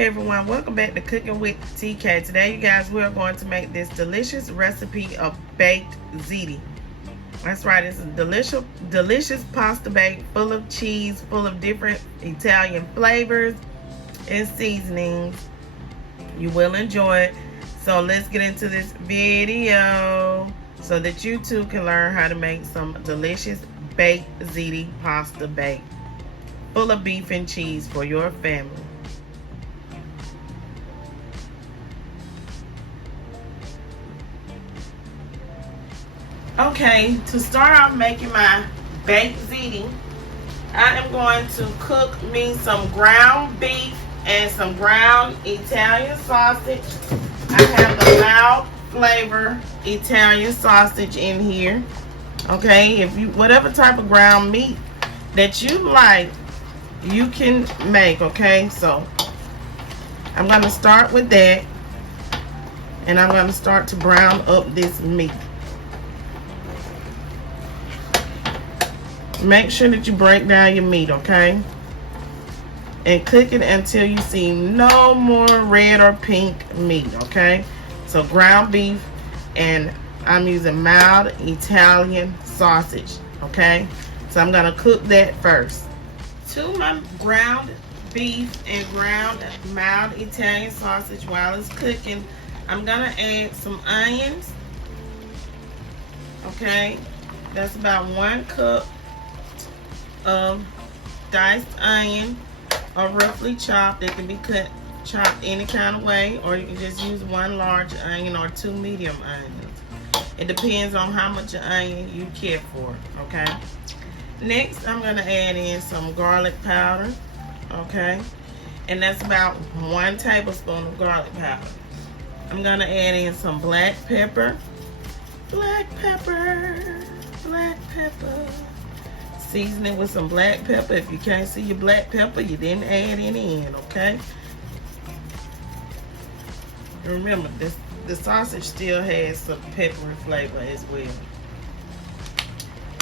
Okay everyone, welcome back to Cooking with TK. Today you guys, we're going to make this delicious recipe of baked ziti. That's right, it's a delicious pasta bake full of cheese, full of different Italian flavors and seasonings. You will enjoy it. So let's get into this video so that you too can learn how to make some delicious baked ziti pasta bake full of beef and cheese for your family. Okay, to start off making my baked ziti, I am going to cook me some ground beef and some ground Italian sausage. I have the mild flavor Italian sausage in here. Okay, if you whatever type of ground meat that you like, you can make. Okay, so I'm going to start with that, and I'm going to start to brown up this meat. Make sure that you break down your meat, okay? And cook it until you see no more red or pink meat, okay? So ground beef, and I'm using mild Italian sausage, okay? So I'm gonna cook that first. To my ground beef and ground mild Italian sausage, while it's cooking, I'm gonna add some onions, okay? That's about 1 cup of diced onion, or roughly chopped. It can be chopped any kind of way, or you can just use 1 large onion or 2 medium onions. It depends on how much onion you care for, okay? Next, I'm going to add in some garlic powder, okay? And that's about 1 tablespoon of garlic powder. I'm going to add in some black pepper, black pepper. Season it with some black pepper. If you can't see your black pepper, you didn't add any in, okay? Remember, the sausage still has some peppery flavor as well.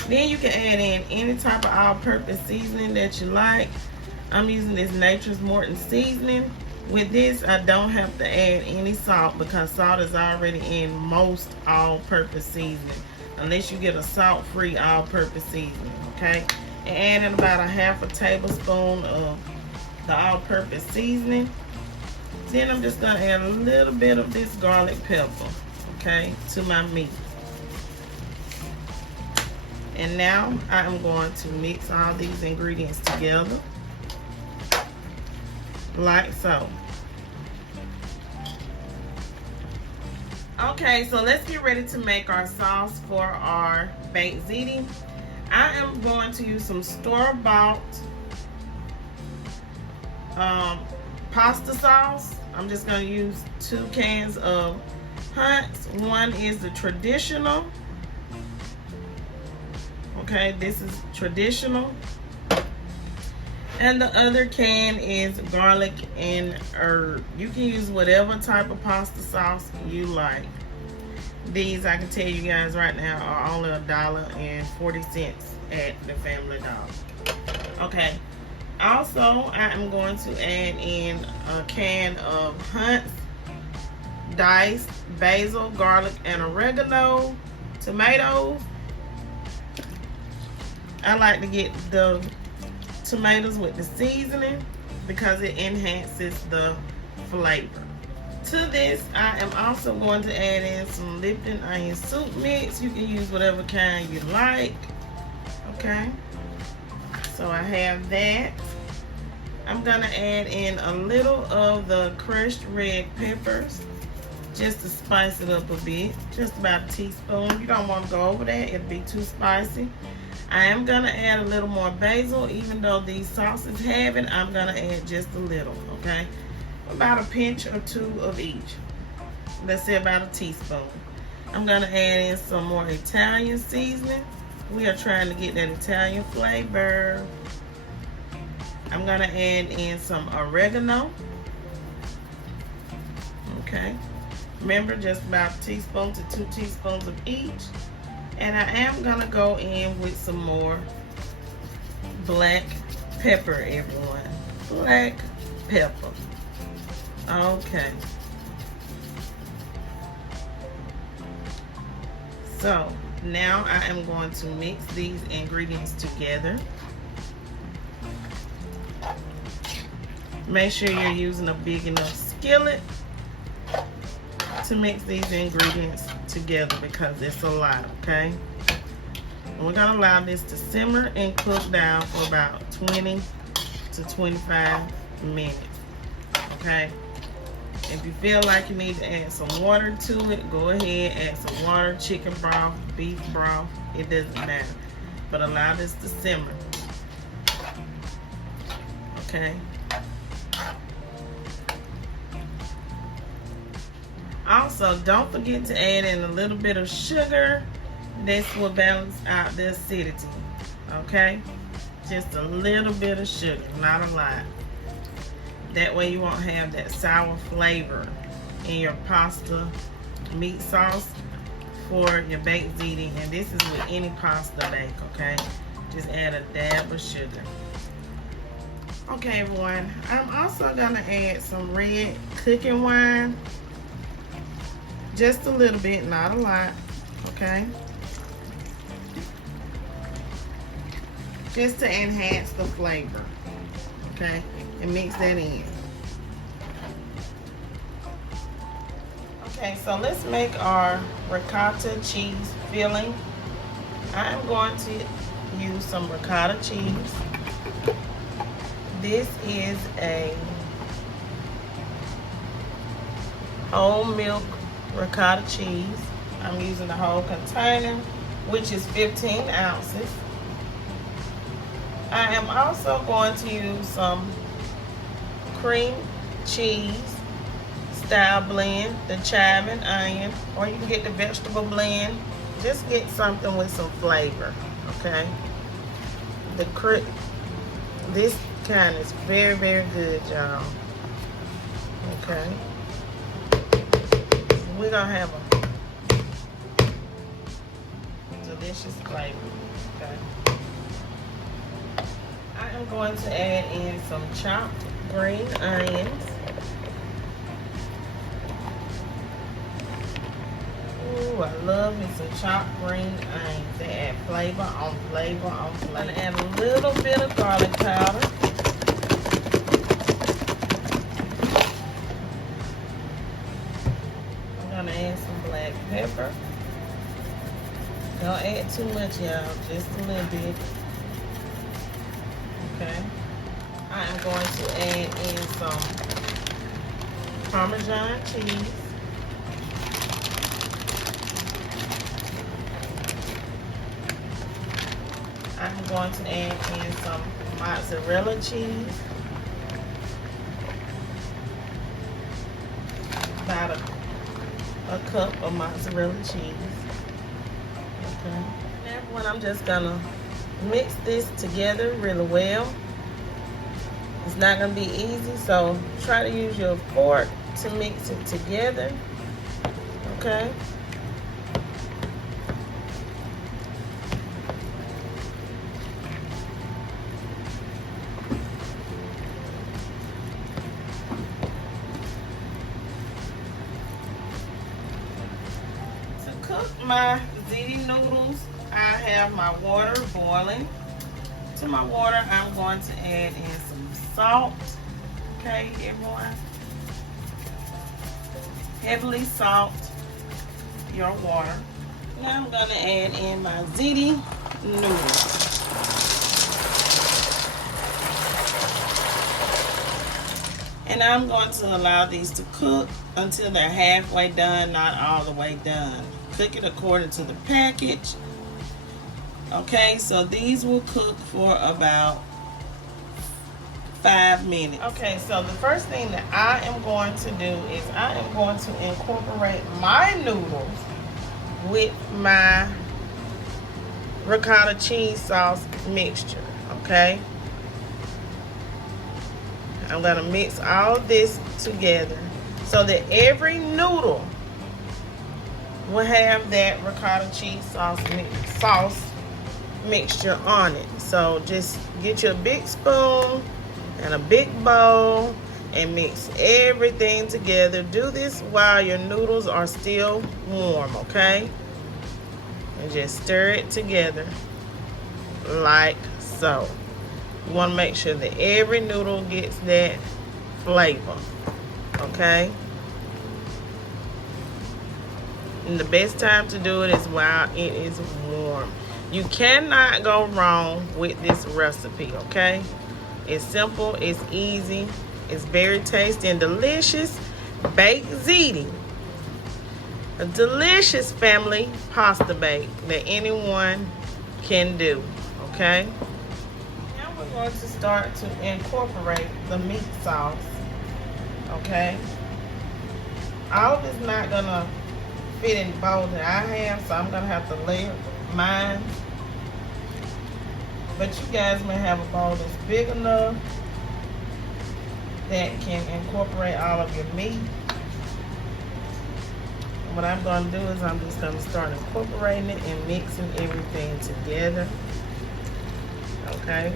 Then you can add in any type of all-purpose seasoning that you like. I'm using this Nature's Morton seasoning. With this, I don't have to add any salt because salt is already in most all-purpose seasoning, unless you get a salt-free all-purpose seasoning, okay? And add in about 1/2 tablespoon of the all-purpose seasoning. Then I'm just gonna add a little bit of this garlic pepper, okay, to my meat. And now I am going to mix all these ingredients together, like so. Okay, so let's get ready to make our sauce for our baked ziti. I am going to use some store-bought pasta sauce. I'm just going to use 2 cans of Hunt's. One is the traditional. Okay, this is traditional. And the other can is garlic and herb. You can use whatever type of pasta sauce you like. These, I can tell you guys right now, are only $1.40 at the Family Dollar. Okay. Also, I am going to add in a can of Hunt's diced basil, garlic, and oregano tomatoes. I like to get the tomatoes with the seasoning because it enhances the flavor. To this, I am also going to add in some Lipton onion soup mix. You can use whatever kind you like, okay? So I have that. I'm gonna add in a little of the crushed red peppers just to spice it up a bit, just about a teaspoon. You don't want to go over that, it'll be too spicy. I am gonna add a little more basil. Even though these sauces have it, I'm gonna add just a little, okay? About a pinch or 2 of each. Let's say about a teaspoon. I'm gonna add in some more Italian seasoning. We are trying to get that Italian flavor. I'm gonna add in some oregano. Okay. Remember, just about a teaspoon to 2 teaspoons of each. And I am gonna go in with some more black pepper, everyone. Black pepper. Okay. So now I am going to mix these ingredients together. Make sure you're using a big enough skillet to mix these ingredients together because it's a lot, okay? And we're gonna allow this to simmer and cook down for about 20 to 25 minutes, okay? If you feel like you need to add some water to it, go ahead, add some water, chicken broth, beef broth, it doesn't matter. But allow this to simmer, okay? Also, don't forget to add in a little bit of sugar. This will balance out the acidity, okay? Just a little bit of sugar, not a lot. That way you won't have that sour flavor in your pasta meat sauce for your baked ziti. And this is with any pasta bake, okay? Just add a dab of sugar. Okay, everyone, I'm also gonna add some red cooking wine. Just a little bit, not a lot, okay? Just to enhance the flavor, okay? And mix that in. Okay, so let's make our ricotta cheese filling. I'm going to use some ricotta cheese. This is a whole milk ricotta cheese. I'm using the whole container, which is 15 ounces. I am also going to use some cream cheese style blend, the chive and onion, or you can get the vegetable blend. Just get something with some flavor, okay? This kind is very, very good, y'all. Okay. We're gonna have a delicious flavor, okay? I am going to add in some chopped green onions. Ooh, I love me some chopped green onions. They add flavor on flavor on flavor. I'm gonna add a little bit of garlic powder. I'm gonna add some black pepper. Don't add too much, y'all, just a little bit. Okay. I am going to add in some Parmesan cheese. I'm going to add in some mozzarella cheese. About a cup of mozzarella cheese. Okay. Everyone, I'm just gonna mix this together really well. It's not gonna be easy, so try to use your fork to mix it together. Okay. Cook my ziti noodles. I have my water boiling. To my water, I'm going to add in some salt. Okay, everyone. Heavily salt your water. Now I'm going to add in my ziti noodles. And I'm going to allow these to cook until they're halfway done, not all the way done. Cook it according to the package. Okay, so these will cook for about 5 minutes. Okay, so the first thing that I am going to do is I am going to incorporate my noodles with my ricotta cheese sauce mixture. Okay, I'm gonna mix all this together so that every noodle will have that ricotta cheese sauce mixture on it. So just get you a big spoon and a big bowl and mix everything together. Do this while your noodles are still warm, okay? And just stir it together like so. You want to make sure that every noodle gets that flavor, okay? And the best time to do it is while it is warm. You cannot go wrong with this recipe, okay? It's simple, it's easy, it's very tasty and delicious. Baked ziti, a delicious family pasta bake that anyone can do, okay? Now we're going to start to incorporate the meat sauce, okay? All of it's not gonna fit in the bowl that I have, so I'm gonna have to layer mine. But you guys may have a bowl that's big enough that can incorporate all of your meat. And what I'm gonna do is I'm just gonna start incorporating it and mixing everything together. Okay.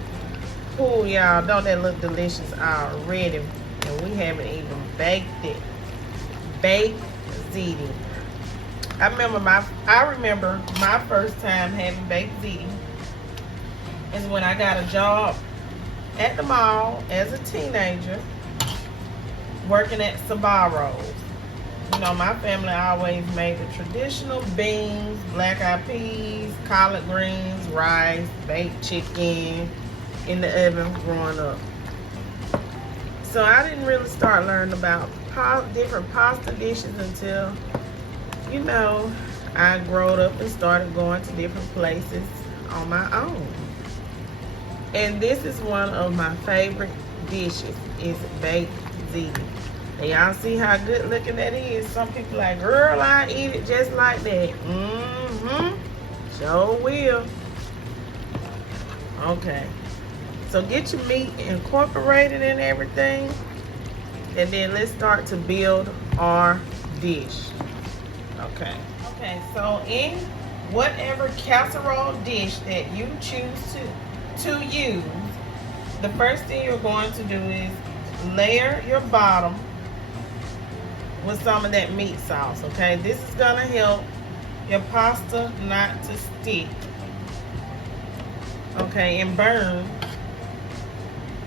Ooh, y'all, don't that look delicious already? And we haven't even baked it. Baked ziti. I remember my first time having baked ziti is when I got a job at the mall as a teenager working at Sbarro's. You know, my family always made the traditional beans, black-eyed peas, collard greens, rice, baked chicken in the oven growing up. So I didn't really start learning about different pasta dishes until, you know, I growed up and started going to different places on my own. And this is one of my favorite dishes, is baked ziti. And y'all see how good looking that is? Some people like, girl, I eat it just like that. Sure will. Okay. So get your meat incorporated and everything. And then let's start to build our dish. Okay. Okay, so in whatever casserole dish that you choose to use, the first thing you're going to do is layer your bottom with some of that meat sauce, okay? This is gonna help your pasta not to stick, okay, and burn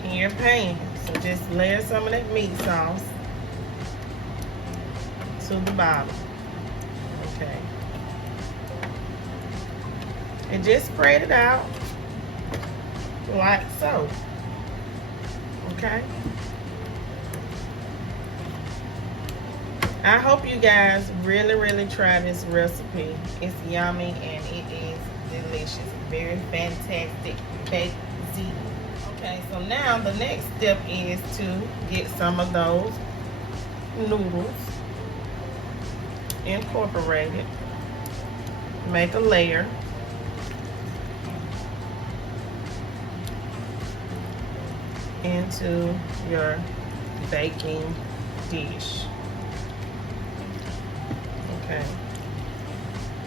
in your pan. So just layer some of that meat sauce to the bottom, okay? And just spread it out like so, okay? I hope you guys really try this recipe. It's yummy and it is delicious. Very fantastic baked ziti. Okay, so now the next step is to get some of those noodles incorporated. Make a layer. Into your baking dish. Okay.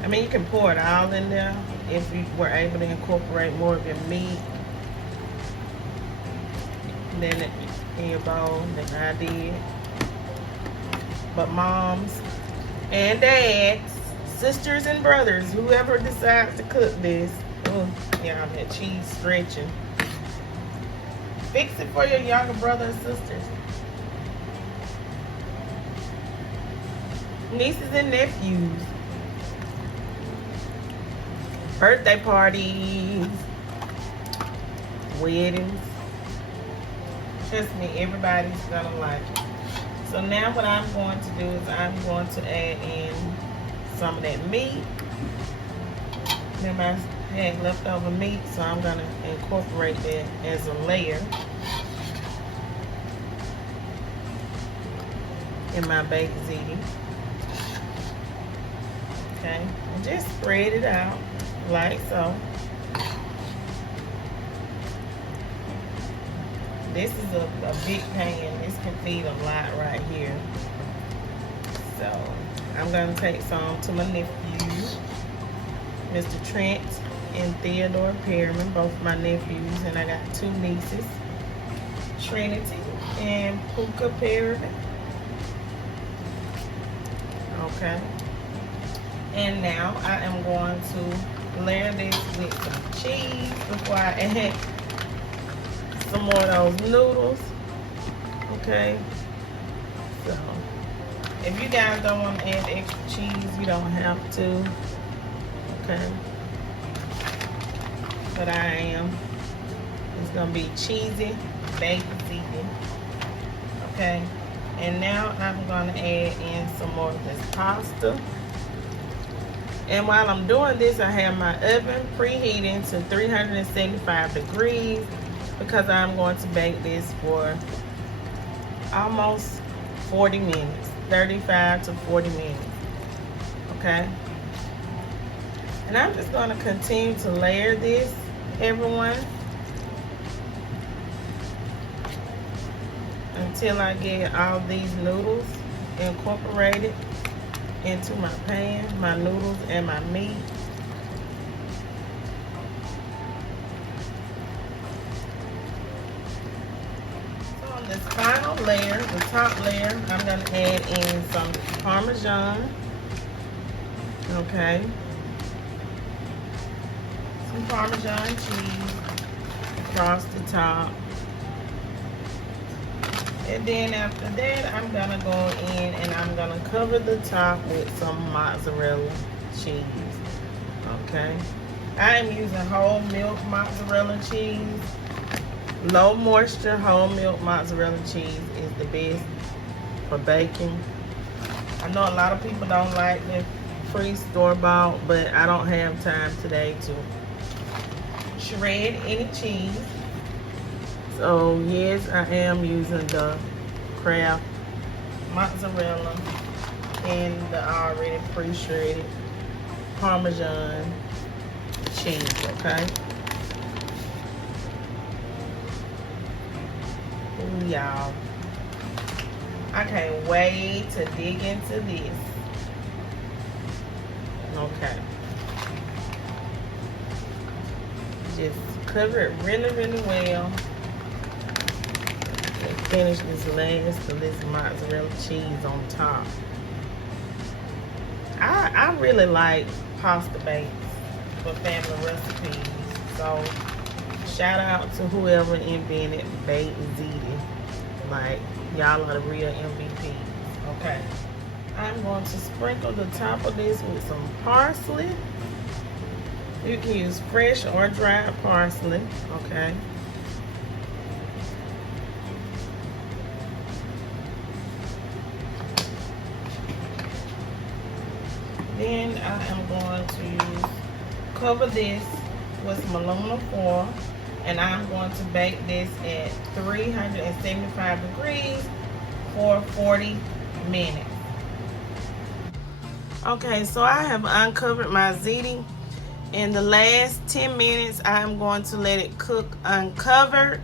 I mean, you can pour it all in there if you were able to incorporate more of your meat than in your bowl than I did. But moms and dads, sisters and brothers, whoever decides to cook this, oh, yeah, that cheese stretching. Fix it for your younger brothers and sisters. Nieces and nephews. Birthday parties. Weddings. Trust me, everybody's gonna like it. So now what I'm going to do is I'm going to add in some of that meat. Remember I had leftover meat, so I'm gonna incorporate that as a layer in my baked ziti. Okay, and just spread it out like so. This is a big pan. This can feed a lot right here. So I'm gonna take some to my nephews, Mr. Trent and Theodore Perriman, both my nephews, and I got two nieces. Trinity and Puka Paraben. Okay. And now I am going to layer this with some cheese before I add some more of those noodles. Okay. So if you guys don't want to add extra cheese, you don't have to. Okay. But I am. It's gonna be cheesy baked ziti. Okay. And now I'm gonna add in some more of this pasta. And while I'm doing this, I have my oven preheating to 375 degrees because I'm going to bake this for almost 40 minutes, 35 to 40 minutes. Okay. And I'm just going to continue to layer this, everyone, until I get all these noodles incorporated into my pan, my noodles and my meat. So on this final layer, the top layer, I'm going to add in some Parmesan. Okay. Some Parmesan cheese across the top. And then after that, I'm gonna go in and I'm gonna cover the top with some mozzarella cheese. Okay. I am using whole milk mozzarella cheese. Low moisture whole milk mozzarella cheese is the best for baking. I know a lot of people don't like the free store-bought, but I don't have time today to shred any cheese. So yes, I am using the Kraft mozzarella and the already pre-shredded Parmesan cheese, okay? Ooh, y'all. I can't wait to dig into this. Okay. Just cover it really, really well. Finish this last of this mozzarella cheese on top. I really like pasta bakes for family recipes. So shout out to whoever invented baked ziti. Like, y'all are the real MVPs. Okay. I'm going to sprinkle the top of this with some parsley. You can use fresh or dried parsley. Okay. Then I am going to cover this with some aluminum foil, and I'm going to bake this at 375 degrees for 40 minutes. Okay, so I have uncovered my ziti. In the last 10 minutes, I'm going to let it cook uncovered.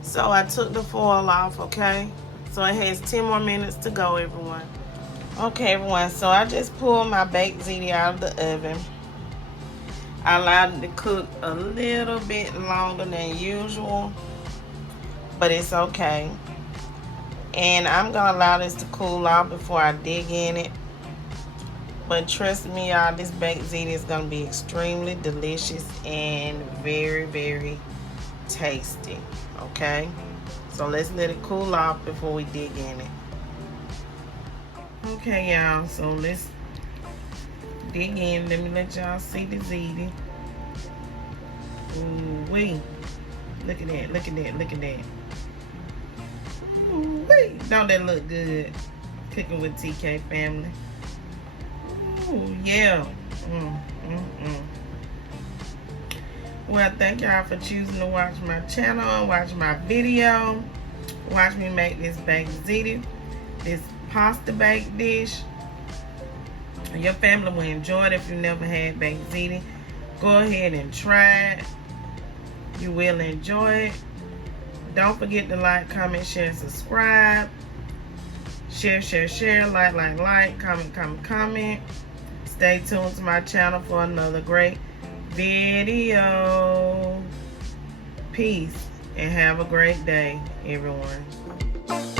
So I took the foil off, okay? So it has 10 more minutes to go, everyone. Okay, everyone, so I just pulled my baked ziti out of the oven. I allowed it to cook a little bit longer than usual, but it's okay. And I'm gonna allow this to cool off before I dig in it. But trust me, y'all, this baked ziti is gonna be extremely delicious and very, very tasty, okay? So let's let it cool off before we dig in it. Okay, y'all, so let's dig in. Let me let y'all see the ziti. Ooh wee. Look at that, look at that, look at that. Ooh wee. Don't that look good? Cooking with TK family. Ooh, yeah. Well, thank y'all for choosing to watch my channel and watch my video. Watch me make this baked ziti. This pasta baked dish. Your family will enjoy it if you never had baked ziti. Go ahead and try it. You will enjoy it. Don't forget to like, comment, share, subscribe. Share, share, share, like, comment. Stay tuned to my channel for another great video. Peace and have a great day, everyone.